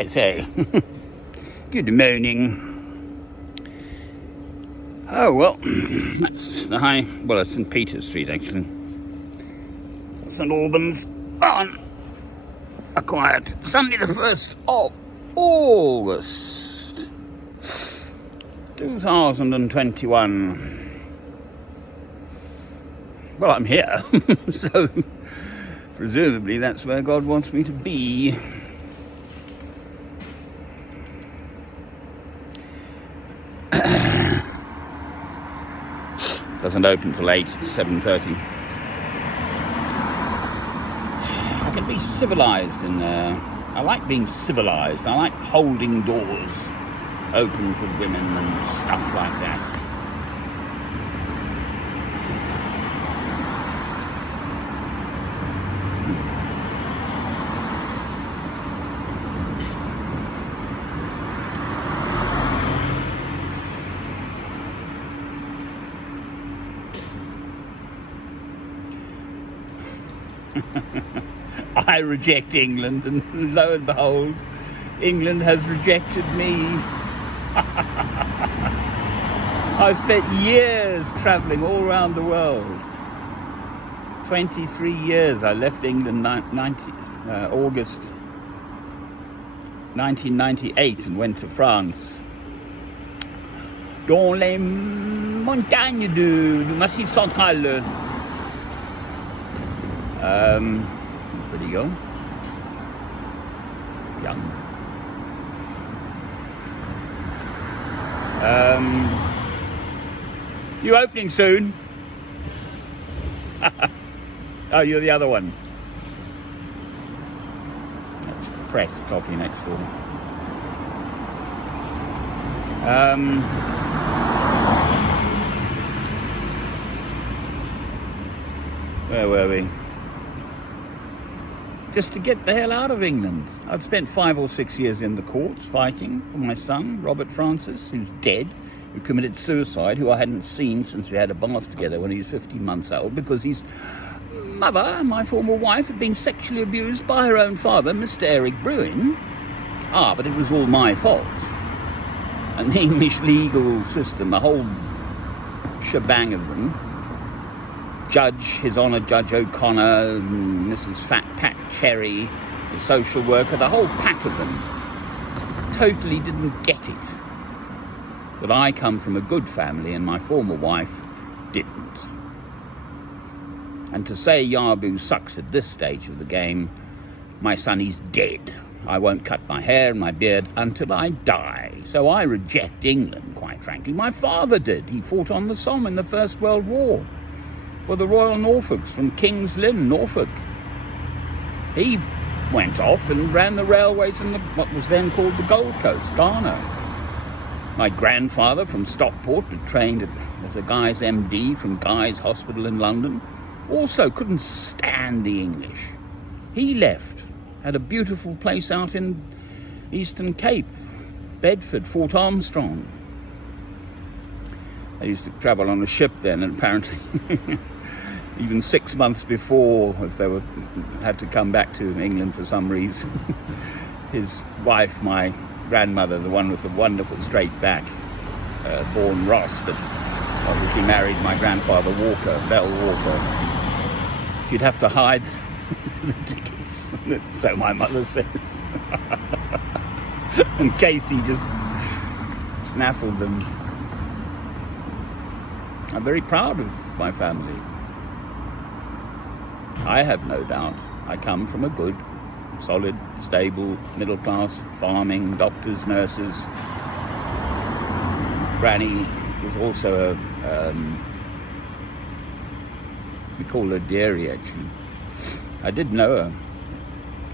I say, good morning. Oh, well, that's the it's St. Peter's Street, actually. St. Albans on a quiet Sunday the 1st of August, 2021. Well, I'm here, so presumably that's where God wants me to be. Doesn't open till 8, 7:30. I can be civilised in there. I like being civilised. I like holding doors open for women and stuff like that. I reject England, and lo and behold, England has rejected me. I've spent years travelling all around the world. 23 years. I left England August 1998 and went to France. Dans les montagnes du Massif Central. Pretty young. You opening soon? Oh, you're the other one. That's Press Coffee next door. Where were we? Just to get the hell out of England. I've spent 5 or 6 years in the courts fighting for my son, Robert Francis, who's dead, who committed suicide, who I hadn't seen since we had a bath together when he was 15 months old, because his mother, my former wife, had been sexually abused by her own father, Mr. Eric Bruin. But it was all my fault. And the English legal system, the whole shebang of them, Judge, His Honour Judge O'Connor, Mrs. Fat Pat Cherry, the social worker, the whole pack of them totally didn't get it. But I come from a good family and my former wife didn't. And to say Yabu sucks at this stage of the game, my son is dead. I won't cut my hair and my beard until I die. So I reject England, quite frankly. My father did. He fought on the Somme in the First World War for the Royal Norfolks from King's Lynn, Norfolk. He went off and ran the railways in what was then called the Gold Coast, Ghana. My grandfather from Stockport, but trained as a Guy's MD from Guy's Hospital in London, also couldn't stand the English. He left, had a beautiful place out in Eastern Cape, Bedford, Fort Armstrong. I used to travel on a ship then, and apparently even 6 months before, if they had to come back to England for some reason, his wife, my grandmother, the one with the wonderful straight back, born Ross, but obviously married my grandfather Walker, Bell Walker. She'd have to hide the tickets, so my mother says, in case he just snaffled them. I'm very proud of my family. I have no doubt I come from a good, solid, stable, middle-class, farming, doctors, nurses. Granny was also we call her Deary, actually. I did know her.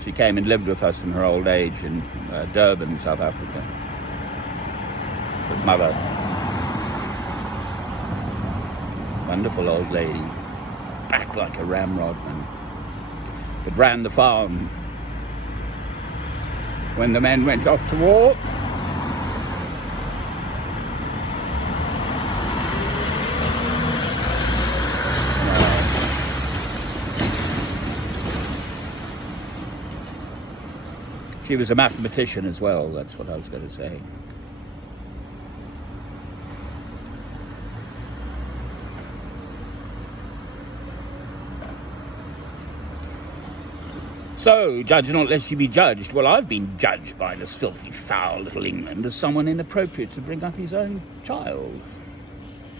She came and lived with us in her old age in Durban, South Africa, with mother. Wonderful old lady, back like a ramrod, but ran the farm. When the men went off to war, She was a mathematician as well, that's what I was going to say. So, judge not lest you be judged. Well, I've been judged by this filthy, foul little England as someone inappropriate to bring up his own child.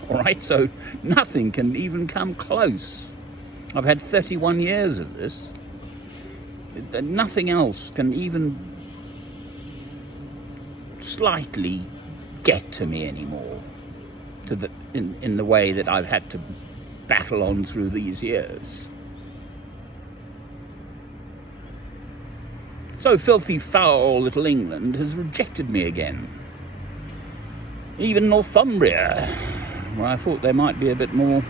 All right, so nothing can even come close. I've had 31 years of this. Nothing else can even slightly get to me anymore, in the way that I've had to battle on through these years. So filthy, foul little England has rejected me again. Even Northumbria, where I thought they might be a bit more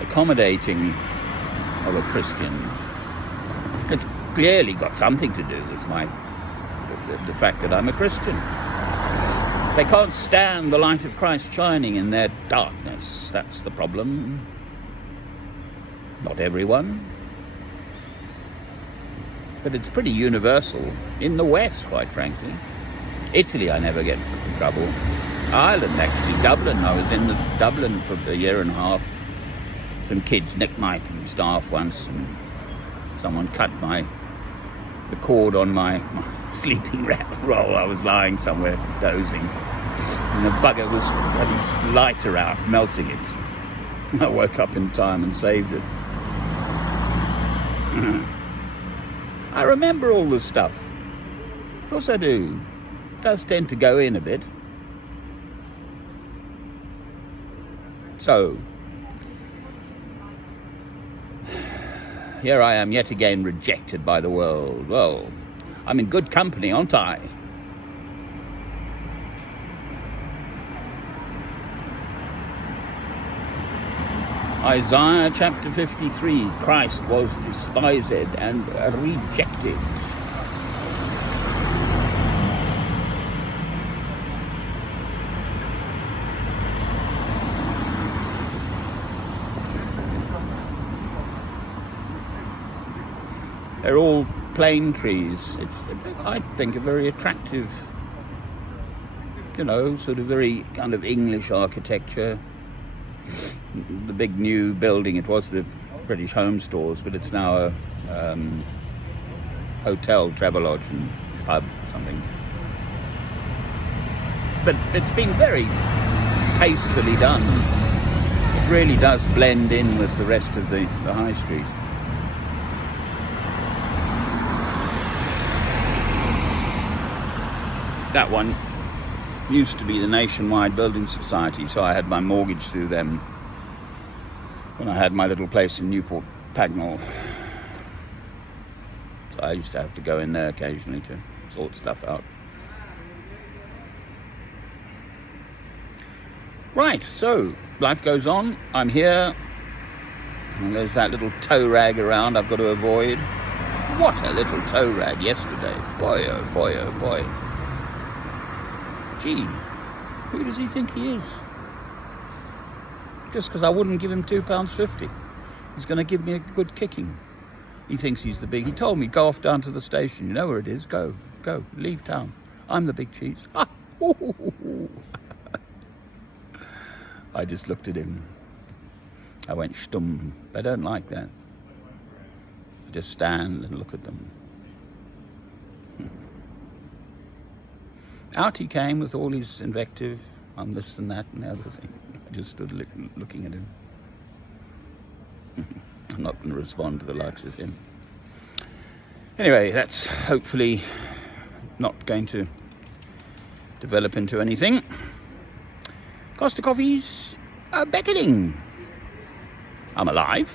accommodating of a Christian. It's clearly got something to do with the fact that I'm a Christian. They can't stand the light of Christ shining in their darkness. That's the problem. Not everyone. But it's pretty universal in the West, quite frankly. Italy, I never get in trouble. Ireland, actually. Dublin, I was in Dublin for a year and a half. Some kids nicked my staff once, and someone cut the cord on my sleeping roll. I was lying somewhere dozing, and the bugger had his lighter out, melting it. I woke up in time and saved it. I remember all this stuff. Of course I do. It does tend to go in a bit. So, here I am yet again rejected by the world. Well, I'm in good company, aren't I? Isaiah chapter 53, Christ was despised and rejected. They're all plane trees. It's, I think, a very attractive, sort of very kind of English architecture. The big new building, it was the British Home Stores, but it's now a hotel, Travelodge and pub, something. But it's been very tastefully done. It really does blend in with the rest of the high street. That one used to be the Nationwide Building Society, so I had my mortgage through them when I had my little place in Newport Pagnell. So I used to have to go in there occasionally to sort stuff out. Right, so life goes on. I'm here, and there's that little tow rag around I've got to avoid. What a little tow rag yesterday. Boy, oh boy, oh boy. Gee, who does he think he is? Just because I wouldn't give him £2.50. He's going to give me a good kicking. He thinks he's the big... He told me, go off down to the station. You know where it is. Go, leave town. I'm the big cheese. Ah, I just looked at him. I went stumm. I don't like that. I just stand and look at them. Out he came with all his invective on this and that and the other thing. I just stood looking at him. I'm not going to respond to the likes of him. Anyway, that's hopefully not going to develop into anything. Costa Coffee's beckoning. I'm alive,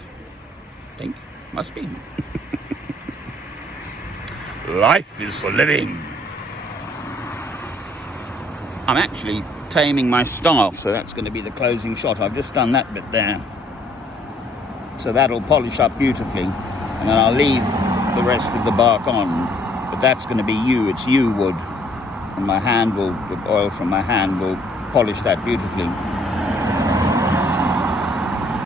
I think. Must be. Life is for living. I'm actually taming my staff, so that's going to be the closing shot. I've just done that bit there. So that'll polish up beautifully, and then I'll leave the rest of the bark on. But that's going to be yew, it's yew wood. And the oil from my hand will polish that beautifully.